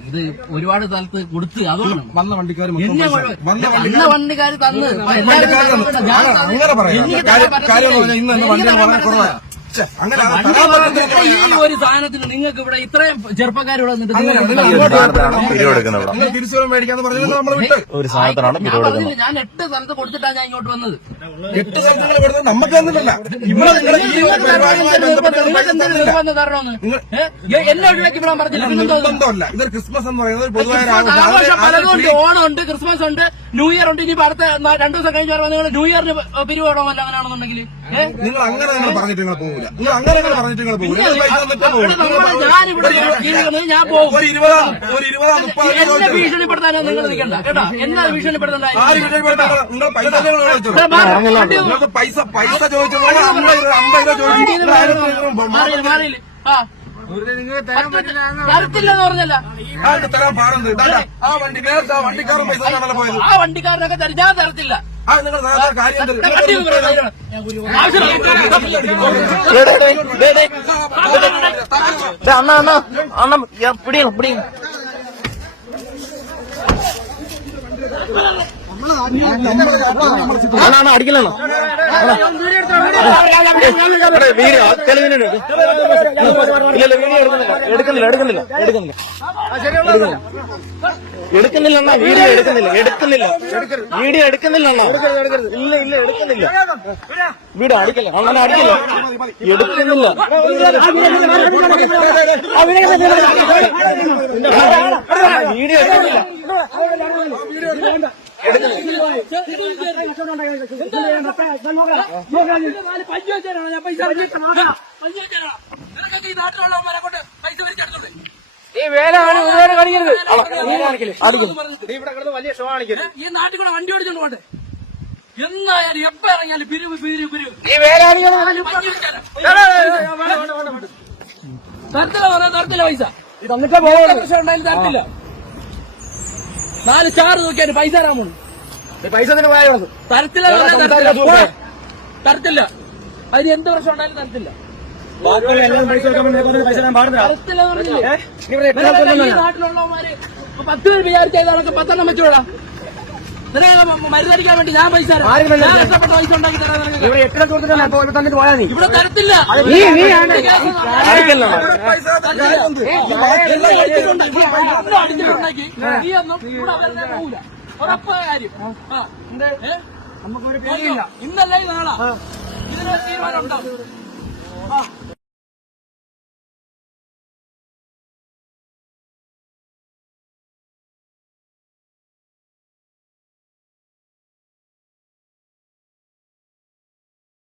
ഇത് ഒരുപാട് സ്ഥലത്ത് കൊടുത്ത് അതുകൊണ്ടാണ്. വന്ന വണ്ടിക്കാർ വന്ന വണ്ടിക്കാർ തന്ന്. അങ്ങനെ പറയാം. കാര്യം ഇന്ന് വണ്ടികൾ വളരെ കുറവാണ് അങ്ങനെ. ഈ ഒരു സാധനത്തിന് നിങ്ങൾക്ക് ഇവിടെ ഇത്രയും ഒരു സാധനത്തിനാണ് ഞാൻ എട്ട് സ്ഥലത്ത് കൊടുത്തിട്ടാണ് ഞാൻ ഇങ്ങോട്ട് വന്നത്. എട്ട് നമുക്ക് തന്നിട്ടില്ല. ഒഴിവാക്കി വിടാൻ പറഞ്ഞില്ല? ഇത്? ക്രിസ്മസ് എന്ന് പറയുന്നത് പൊതുവായ ഓണം ഉണ്ട്. ക്രിസ്മസ് ഉണ്ട് ന്യൂ ഇയർ ഉണ്ട്. ഇനി അടുത്ത രണ്ടു ദിവസം കഴിഞ്ഞ് വരുമ്പോൾ നിങ്ങൾ ന്യൂ ഇയറിന് പിരിവ് വേണമല്ലോ അങ്ങനെയാണെന്നുണ്ടെങ്കിൽ. നിങ്ങൾ അങ്ങനെ നിങ്ങൾ പറഞ്ഞിട്ട് നിങ്ങൾ പോകില്ല നിങ്ങൾ അങ്ങനെ നിങ്ങൾ പറഞ്ഞിട്ട് നിങ്ങൾ പോകില്ല ഞാൻ പോകും. ഒരു ഇരുപതാം ഒരു ഇരുപതാം എന്നെ ഭീഷണിപ്പെടുത്താനോ നിങ്ങൾ നിൽക്കണ്ട. കേട്ടോ? എന്നാ ഭീഷണിപ്പെടുത്തണ്ട. നിങ്ങൾ പൈസ നിങ്ങൾക്ക് പൈസ പൈസ ചോദിച്ചത് അമ്പത് രൂപ അമ്പത് ചോദിച്ചു. മാറിയില്ല. ആ. തരത്തില്ലെന്ന് പറഞ്ഞല്ല. തരാൻ പാടുണ്ട്? ആ വണ്ടി നേരത്തെ ആ വണ്ടിക്കാരൻ പൈസ പോയത്? ആ വണ്ടിക്കാരനൊക്കെ ഞാൻ തരത്തില്ല. അണ്ണ അണ്ണ. അണ്ണ പിടിയണം പിടിയണം അണ്ണ അണ്ണ അടിക്കലണ്ണ വീഡിയോ തെളിവിന് ഇല്ല ഇല്ല വീഡിയോ എടുക്കുന്നില്ല. എടുക്കുന്നില്ല എടുക്കുന്നില്ല. എടുക്കുന്നില്ല. എടുക്കുന്നില്ല അണ്ണാ വീഡിയോ എടുക്കുന്നില്ല. എടുക്കുന്നില്ല. വീഡിയോ എടുക്കുന്നില്ല അണ്ണാ ഇല്ല ഇല്ല എടുക്കുന്നില്ല. വീഡിയോ അടിക്കില്ല. അണ്ണനെ അടിക്കില്ല. എടുക്കുന്നില്ല. വീഡിയോ എടുക്കുന്നില്ല. ഈ വേലാണ് ഇതുവരെ കളിക്കരുത് ഈ നാട്ടിൽ കൂടെ വണ്ടി ഓടിച്ചോണ്ട് പോട്ടെ. എന്നായാലും എപ്പ ഇറങ്ങിയാലും പിരിവ് പിരിവ് പിരിവ്. ഈ പറഞ്ഞാൽ തരത്തില്ല പൈസ. പ്രശ്നം ഉണ്ടായാലും തരത്തില്ല. നാല് സ്റ്റാർ നോക്കിയാൽ പൈസ തരാൻ പോണു. പൈസ തരത്തില്ല. തരത്തില്ല. അതിന് എന്ത് പ്രശ്നം ഉണ്ടായാലും തരത്തില്ല. തരത്തില്ല പറഞ്ഞില്ലേ ഇവരെല്ലാം ഈ നാട്ടിലുള്ളവന്മാര്. ഇപ്പൊ പത്ത് പേര് വിചാരിച്ചതൊക്കെ പത്തെണ്ണം വെച്ചോളാം മരുന്നടിക്കാൻ വേണ്ടി ഞാൻ പൈസ തരാം. ഞാൻ കഷ്ടപ്പെട്ട് പൈസ ഉണ്ടാക്കി മതി. ഇവിടെ തരത്തില്ല. പൈസ എല്ലാം. എല്ലാം അടിച്ചിട്ടുണ്ടാക്കി. നീ ഒന്നും ഇവിടെ വെറുതെ പോകൂല ഉറപ്പായ കാര്യം. ഏ? നോക്കിയോ? ഇന്നല്ല നാളാ. ഇതിനൊരു തീരുമാനം ഉണ്ടാവും ആ.